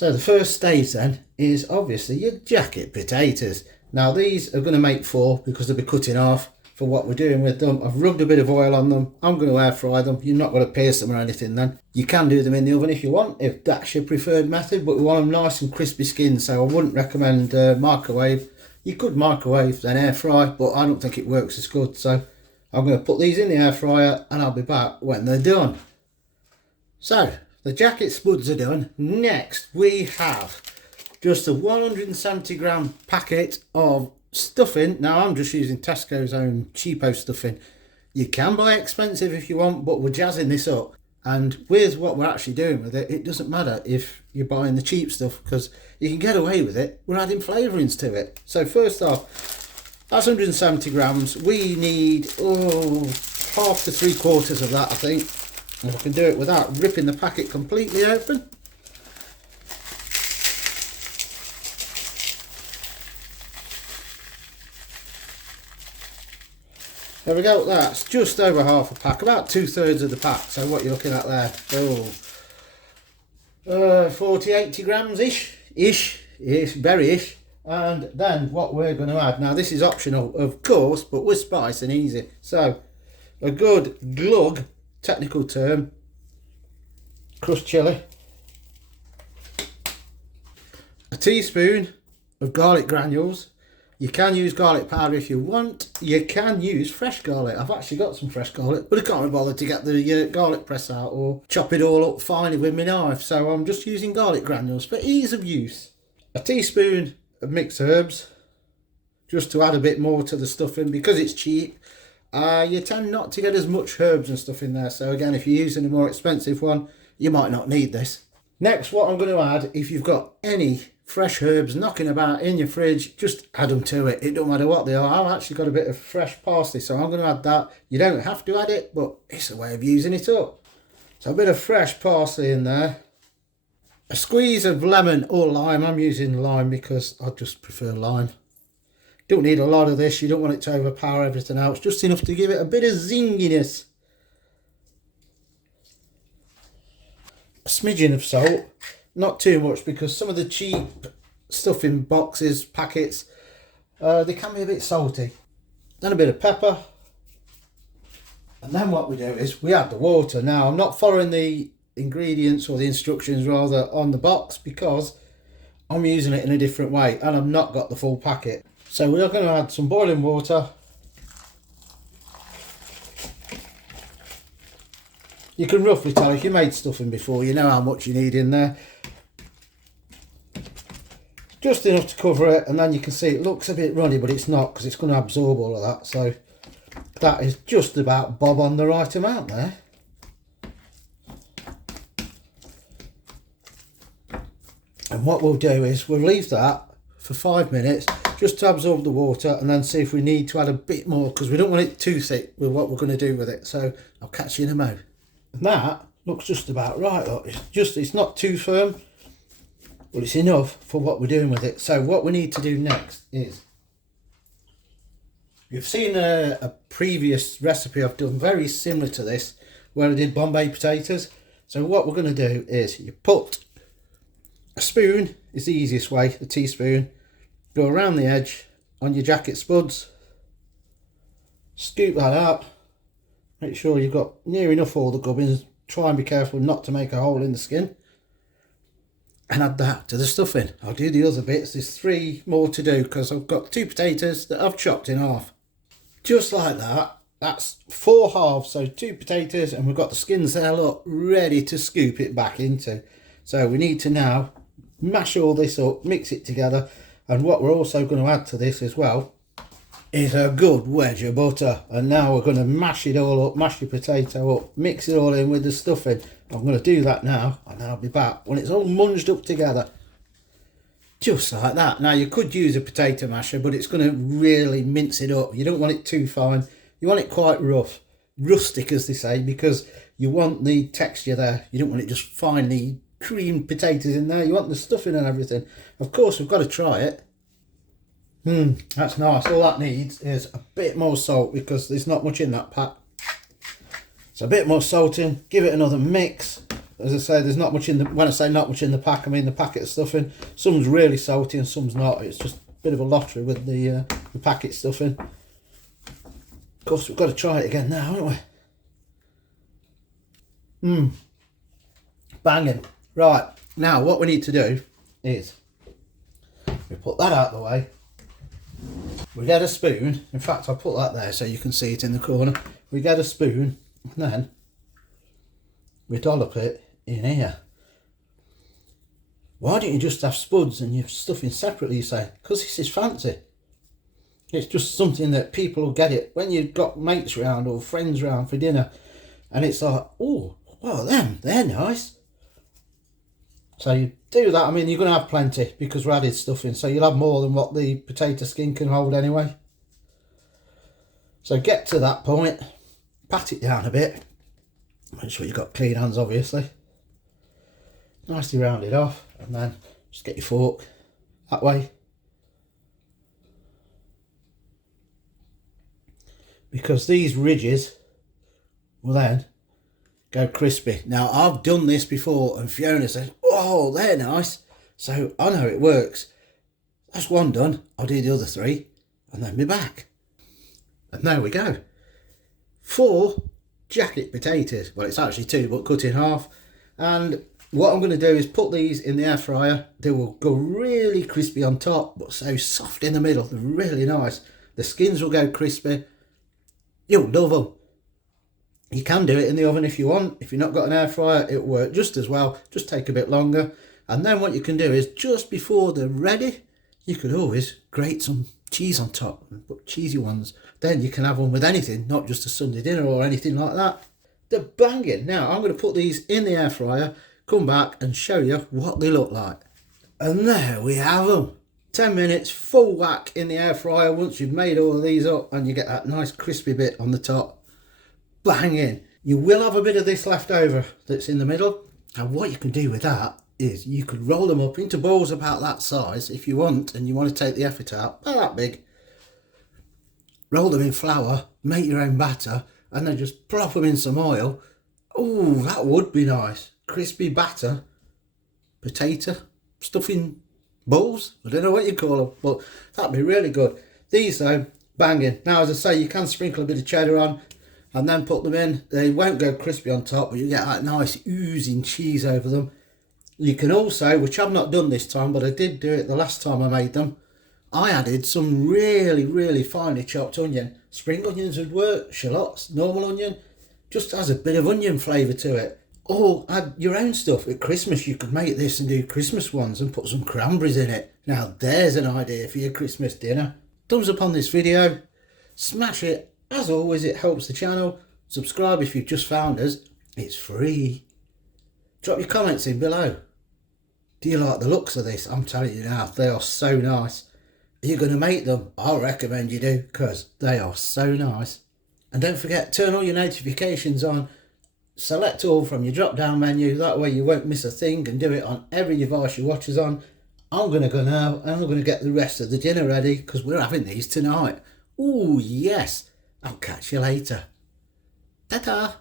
So the first stage then is obviously your jacket potatoes. Now these are going to make 4 because they'll be cutting off for what we're doing with them. I've rubbed a bit of oil on them. I'm going to air fry them. You're not going to pierce them or anything then. You can do them in the oven if you want, if that's your preferred method, but we want them nice and crispy skinned, so I wouldn't recommend microwave. You could microwave then air fry, but I don't think it works as good. So I'm going to put these in the air fryer and I'll be back when they're done. So the jacket spuds are done. Next we have just a 170 gram packet of stuffing. Now I'm just using Tesco's own cheapo stuffing. You can buy expensive if you want, but we're jazzing this up. And with what we're actually doing with it, it doesn't matter if you're buying the cheap stuff because you can get away with it. We're adding flavourings to it. So first off, that's 170 grams. We need half to 3/4 of that, I think. And I can do it without ripping the packet completely open. There we go, that's just over half a pack, about 2/3 of the pack. So what you're looking at there, 40, 80 grams ish, berry-ish. And then what we're going to add, now this is optional of course, but we're spice and easy. So a good glug, technical term, crushed chilli, a teaspoon of garlic granules. You can use garlic powder if you want. You can use fresh garlic. I've actually got some fresh garlic, but I can't be bothered to get the garlic press out or chop it all up finely with my knife. So I'm just using garlic granules for ease of use. A teaspoon of mixed herbs, just to add a bit more to the stuffing because it's cheap. You tend not to get as much herbs and stuff in there. So again, if you're using a more expensive one, you might not need this. Next, what I'm going to add, if you've got any fresh herbs knocking about in your fridge, just add them to it. It don't matter what they are. I've actually got a bit of fresh parsley, so I'm going to add that. You don't have to add it, but it's a way of using it up. So a bit of fresh parsley in there. A squeeze of lemon or lime. I'm using lime because I just prefer lime. Don't need a lot of this. You don't want it to overpower everything else. Just enough to give it a bit of zinginess. A smidgen of salt. Not too much because some of the cheap stuffing boxes, packets, they can be a bit salty. Then a bit of pepper. And then what we do is we add the water. Now I'm not following the ingredients or the instructions rather on the box because I'm using it in a different way and I've not got the full packet. So we're going to add some boiling water. You can roughly tell if you made stuffing before, you know how much you need in there. Just enough to cover it, and then you can see it looks a bit runny, but it's not because it's going to absorb all of that. So that is just about bob on the right amount there. And what we'll do is we'll leave that for 5 minutes just to absorb the water and then see if we need to add a bit more because we don't want it too thick with what we're going to do with it. So I'll catch you in a mo. And that looks just about right. Look, it's not too firm, but it's enough for what we're doing with it. So what we need to do next is, you've seen a previous recipe I've done very similar to this where I did Bombay potatoes. So what we're going to do is you put a spoon, is the easiest way, a teaspoon, go around the edge on your jacket spuds, scoop that out, make sure you've got near enough all the gubbins, try and be careful not to make a hole in the skin, and add that to the stuffing. I'll do the other bits, there's 3 more to do because I've got 2 potatoes that I've chopped in half. Just like that, that's 4 halves, so 2 potatoes, and we've got the skins there, look, ready to scoop it back into. So we need to now mash all this up, mix it together, and what we're also going to add to this as well is a good wedge of butter. And now we're going to mash it all up, mash the potato up, mix it all in with the stuffing. I'm going to do that now, and I'll be back when it's all munged up together. Just like that. Now you could use a potato masher, but it's going to really mince it up. You don't want it too fine. You want it quite rough, rustic as they say, because you want the texture there. You don't want it just finely creamed potatoes in there. You want the stuffing and everything. Of course, we've got to try it. That's nice. All that needs is a bit more salt because there's not much in that pack. So a bit more salt in, give it another mix, as I say, there's not much in the, when I say not much in the pack, I mean the packet of stuffing. Some's really salty and some's not. It's just a bit of a lottery with the packet stuffing. Of course, we've got to try it again now, haven't we? Banging. Right, now what we need to do is we put that out of the way. We get a spoon. In fact, I'll put that there so you can see it in the corner. We get a spoon and then we dollop it in here. Why don't you just have spuds and you're stuffing separately, you say? Because this is fancy. It's just something that people will get it when you've got mates round or friends round for dinner. And it's like, oh, well, they're nice. So you do that. I mean, you're going to have plenty because we're added stuffing. So you'll have more than what the potato skin can hold anyway. So get to that point. Pat it down a bit. Make sure you've got clean hands, obviously. Nicely round it off. And then just get your fork that way. Because these ridges will then go crispy. Now, I've done this before and Fiona said, oh, they're nice. So I know it works. That's one done. I'll do the other 3 and then be back. And there we go. 4 jacket potatoes. Well, it's actually 2, but cut in half. And what I'm going to do is put these in the air fryer. They will go really crispy on top, but so soft in the middle. They're really nice. The skins will go crispy. You'll love them. You can do it in the oven if you want. If you've not got an air fryer, it'll work just as well. Just take a bit longer. And then what you can do is just before they're ready, you could always grate some cheese on top and put cheesy ones. Then you can have one with anything, not just a Sunday dinner or anything like that. They're banging. Now I'm going to put these in the air fryer, come back and show you what they look like. And there we have them. 10 minutes full whack in the air fryer once you've made all of these up and you get that nice crispy bit on the top. Banging. You will have a bit of this left over that's in the middle, and what you can do with that is you could roll them up into balls about that size if you want, and you want to take the effort out, about that big. Roll them in flour, make your own batter, and then just plop them in some oil. Oh, that would be nice. Crispy batter, potato, stuffing balls. I don't know what you call them, but that'd be really good. These though, banging. Now, as I say, you can sprinkle a bit of cheddar on and then put them in. They won't go crispy on top, but you get that nice oozing cheese over them. You can also, which I've not done this time, but I did do it the last time I made them, I added some really, really finely chopped onion. Spring onions would work, shallots, normal onion, just has a bit of onion flavour to it. Or add your own stuff. At Christmas you could make this and do Christmas ones and put some cranberries in it. Now there's an idea for your Christmas dinner. Thumbs up on this video, smash it. As always, it helps the channel. Subscribe if you've just found us, it's free. Drop your comments in below. Do you like the looks of this? I'm telling you now, they are so nice. Are you going to make them? I recommend you do, because they are so nice. And don't forget, turn all your notifications on. Select all from your drop down menu, that way you won't miss a thing, and do it on every device you watch us on. I'm going to go now and I'm going to get the rest of the dinner ready because we're having these tonight. Ooh, yes. I'll catch you later. Ta-ta.